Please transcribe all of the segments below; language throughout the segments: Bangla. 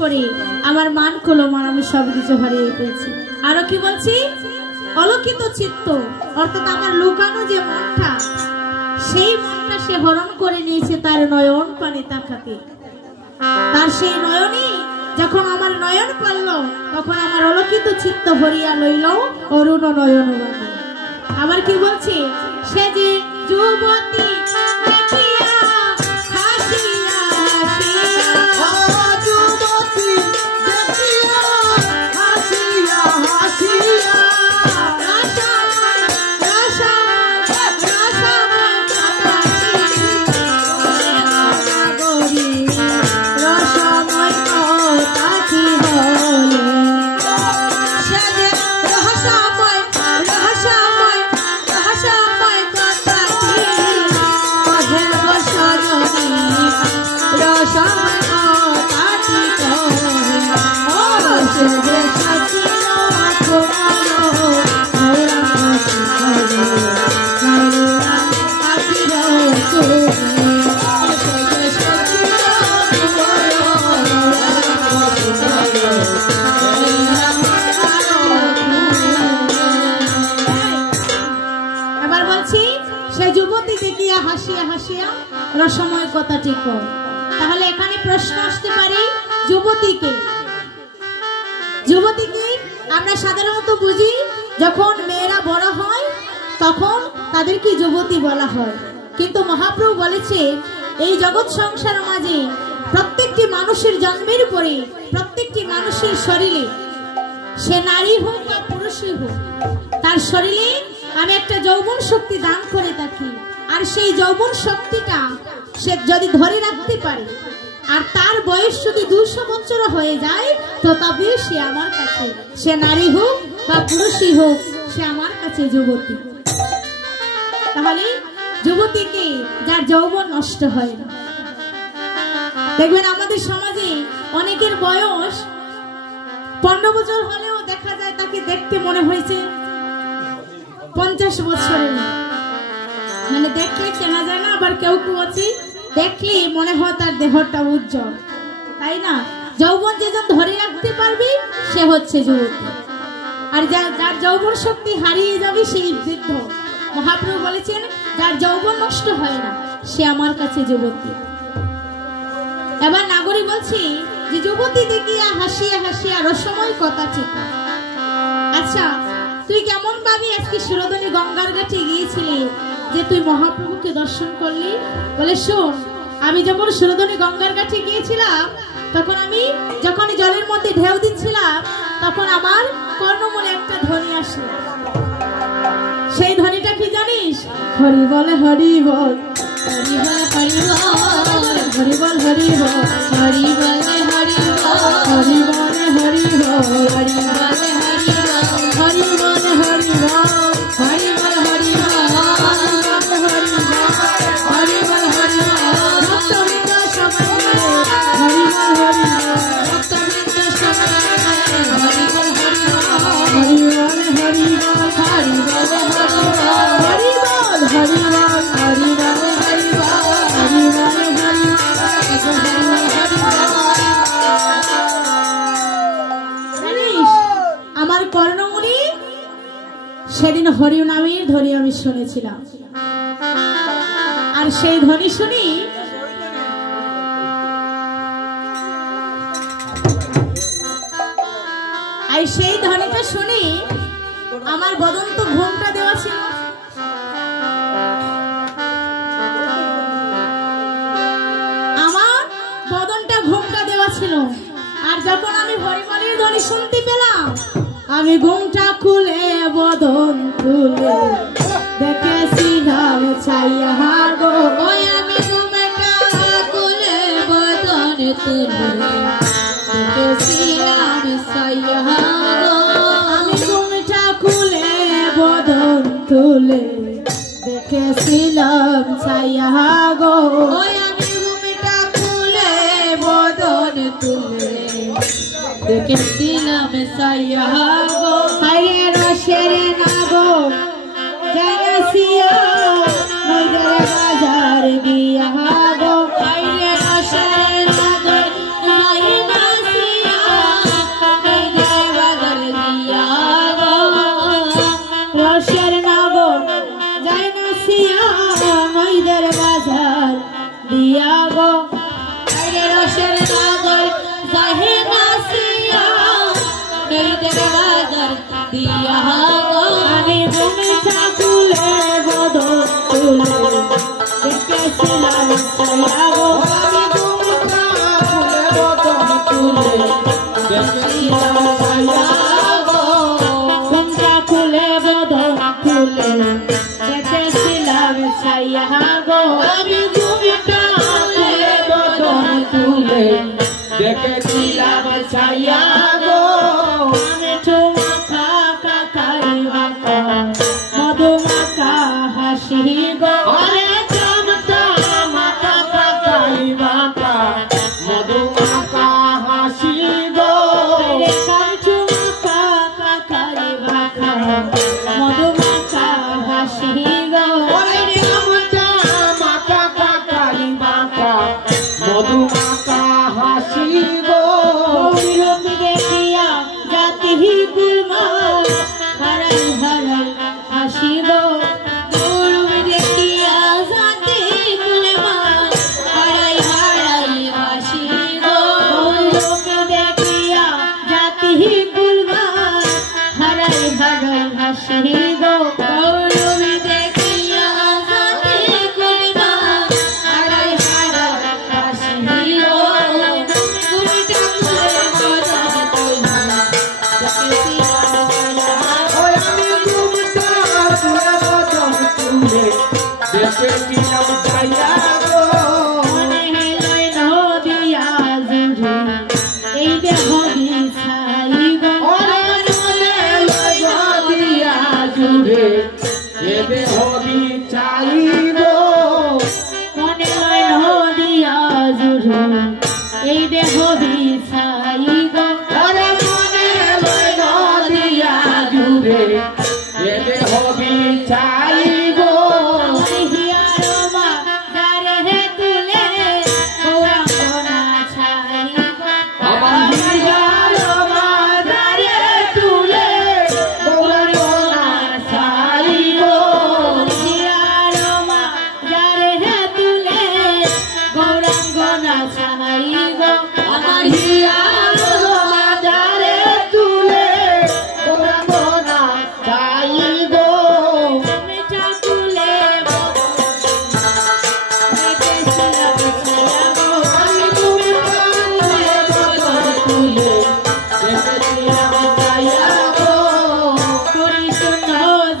করে আমার মান কুলমান আমি সবকিছু হারিয়ে ফেলছি। আরো কি বলছি, অলৌকিত চিত্ত অর্থাৎ আমার লুকানো যে মনটা, সেই মনটা সে হরণ করে নিয়েছে তার নয়ন পানে তাকাতে। তার সেই নয়নই যখন আমার নয়ন পারল, তখন আমার অলৌকিত চিত্ত হরিয়া লইল অরুণ নয়ন বাণী। আবার কি বলছে, সে যে যুবতী রসময় কথাটি কর। তাহলে এখানে প্রশ্ন আসতে পারে, যুবতীকে আমরা সাধারণত বুঝি যখন মেয়েরা বড় হয় তখন তাদেরকে যুবতী বলা হয়, কিন্তু মহাপ্রভু বলেছে এই জগৎ সংসার মাঝে প্রত্যেকটি মানুষের জন্মের পরে প্রত্যেকটি মানুষের শরীরে, সে নারী হোক বা পুরুষই হোক, তার শরীরে আমি একটা যৌবন শক্তি দান করে থাকি। আর সেই যৌবন শক্তিটা সে যদি ধরে রাখতে পারে, আর তার বয়স যদি 200 বছর হয়ে যায়, তো তবে সে আমার কাছে, সে নারী হোক বা পুরুষই হোক, সে আমার কাছে যুবতী। তাহলে যুবতীকে যার যৌবন নষ্ট হয় না। দেখবেন আমাদের সমাজে অনেকের বয়স 15 বছর হলেও দেখা যায় তাকে দেখতে মনে হয়েছে 50 বছরের, মানে দেখলে চেনা যায় না। আবার কেউ কেউ আছে দেখলে মনে হয় তার দেহটা উজ্জ্বল, তাই না? যৌবন যেজন ধরে রাখতে পারবে সে হচ্ছে যুবতী, আর যার যৌবন শক্তি হারিয়ে যাবে সেই বৃদ্ধ। মহাপ্রভু বলেছেন যার যৌবন নষ্ট হয় না সে আমার কাছে যুবতী। এবার নাগরী বলছি যে যুবতী দেখিয়া হাসিয়া হাসিয়া রসময় কথা ঠিক। আচ্ছা, তুই কেমন ভাবি আজকে সুরধনী গঙ্গার ঘাটে গিয়েছিলি যে তুই মহাপ্রভুকে দর্শন করলি? বলে শোন, আমি যখন সুরধনী গঙ্গার ঘাটে গিয়েছিলাম তখন আমি যখন জলের মধ্যে ঢেউ দিচ্ছিলাম তখন আমার কর্ণমূলে একটা ধ্বনি আসলো। সেই ধ্বনিটা কি জানিস? হরি বল হরি বল, হরি বল হরি বল, হরি বল হরি বল, হরি বল হরি বল, হরি বল হরি বল, হরি বল হরি বল, হরি বল হরি বল, হরি বল হরি বল, হরি বল হরি বল, ভক্তবৃন্দ সবাই হরি বল হরি বল, ভক্তবৃন্দ সবাই হরি বল হরি বল, হরি বল হরি বল, হরি বল হরি বল, হরি বল হরি বল, হরি বল হরি বল, হরি বল হরি বল। আমার কর্ণমুনি সেদিন হরি নামের ধ্বনি আমি শুনেছিলাম, আর সেই ধ্বনি শুনি সেই ধ্বনিটা শুনি আমার বদন তো ঘুমটা দেওয়া ছিল। আমার বদনটা ঘুমটা দেওয়া ছিল, আর যখন আমি হরিবলের ধ্বনি শুনতে পেলাম আমি ঘুমটা খুলে বদন খুলে দেখেছিলাম ছাইয়া গো, ওই আমি ঘুমটা খুলে বদন খুলে দেখেছিলাম ছাইয়া গো, আমি ঘুমটা খুলে বদন তুলে দেখেছিলাম ছাইয়া গো, ওই আমি ঘুমটা খুলে বদন তুলে দেখেছিলাম ছাইয়া গো, হায় রসের নাগো জানাসিয়া নইদের বাজার গিয়া গো, হায় রসের নাগো নইনাসিয়া রসের নগর যায় না সিয়া মইদের বাজার দিয়া গো রসের নগর যায় না সিয়া মইদের বাজার দিয়া গো আমি ঘুমিটা তুলে বদল তুলে দেখেছিলাম সায়া গো আমি ঘুমিটা তুলে বদল তুলে দেখেছিলাম সায়া গো ঘুমটা খুলে বদল তুলে দেখেছিলাম সায়া গো আমি ঘুমিটা খুলে বদল তুলে দেখেছিলাম সায়া গো আমি ঠুমাখা কাকাই বাঁকা মধুমাখা হাসি গো আরে চমকা মাখা কাকাই বাঁকা মধুমাখা হাসি গো রে ঠুমাখা কাকাই বাঁকা মধুমাখা হাসি গো রে চমকা মাখা কাকাই বাঁকা মধুমাখা হাসি গো রূপ দেখিয়া জাতি গুলমার হারাই হারাই হাসি গো রূপ দেখিয়া জাতি গুলমার হারাই হারাই হাসি গো রূপ দেখিয়া জাতি গুলমার হারাই হারাই হাসি গো রূপ দেখিয়া জাতি গুলমার হারাই হারাই হাসি গো ঘুমটা খুলে বদল তুলে দেখেছিলাম সায়া গো মনে লয় নদিয়া জুড়ে এই দেহ বিছাই গো মনে লয় নদিয়া জুড়ে এ দেহ বিছাই গো মনে লয় নদিয়া জুড়ে এই দেহ বিছাই গো আরে মনে লয় নদিয়া জুড়ে এ দেহ বিছাই গো হিয়ার মা দারে হে তুলে গৌরাঙ্গ না ছাই গো আমার হিয়ার মাঝারে তুলে গৌরাঙ্গ না ছাই গো হিয়ার মা দারে হে তুলে গৌরাঙ্গ না ছাই গো আমার হিয়ার মাঝারে তুলে গৌরাঙ্গ না ছাই গো মিঠা তুলে দেখেছিলাম ছায়া গো আমি তুমি তুলে বদল তুলে দেখেছিলাম সায়া গো পরিশূন্য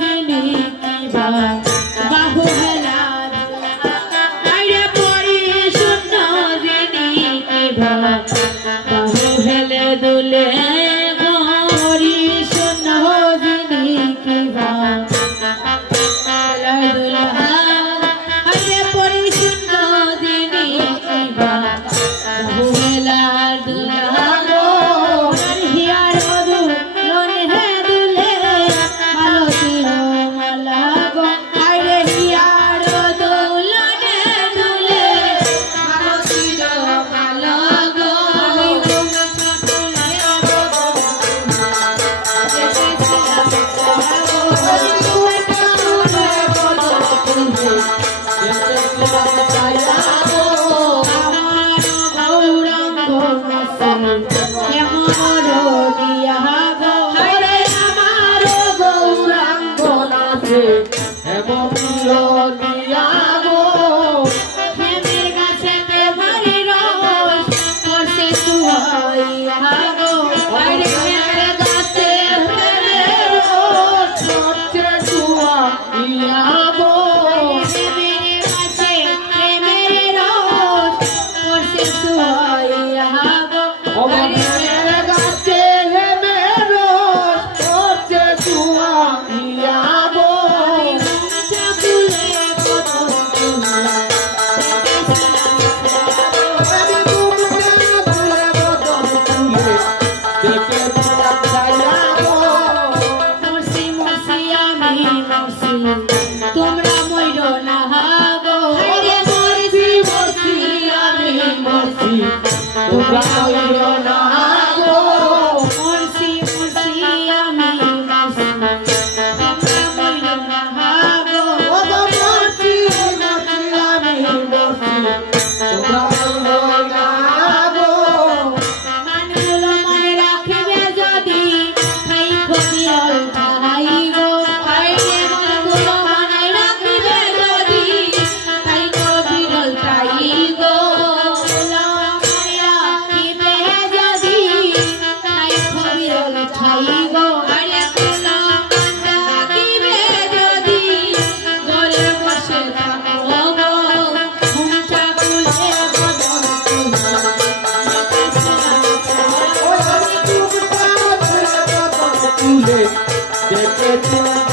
দিনে কিবা বাহু হেলা আরে পরিশূন্য দিনে কিবা বাহু হেলে দুলে গো পরিশূন্য দিনে কিবা হেলা দুলহা আরে পরিশূন্য দিনে কিবা বাহু হেলা দুলহা গো হিয়ার মধু লোনে হে দুলে মালতীর মালা গো আরে হিয়ার দুলনে দুলে মালতীর মালা গো আমি ঘুমটা খুলে দেখেছিলাম সায়া গো ঘুমটা খুলে বদল তুলে দেখেছিলাম সায়া গো আমার গৌরাঙ্গ কেমন দিয়া গো আরে আমার গৌরাঙ্গ নাচে এবং দিয়া গো প্রেমের গাছে প্রেমারি রস করছে সুহাইয়া গো আরে প্রেমের গাছে প্রেমের রস করছে সুহাইয়া গো প্রেমের গাছে প্রেমের রস করছে সুহাইয়া গো আমার প্রেমের গাছে প্রেমের রস করছে সুহাইয়া গো ঘুমটা খুলে বদল তুলে আমি ঘুমটা খুলে বদল তুলে দেখেছিলাম সায়া গো মরছি মরছি আমি মরছি তোমরা মইরো না গো ওরে মরছি মরছি আমি মরছি তোমরা হইও না গো মরছি মরছি আমি মরছি তোমরা দেখে তুমি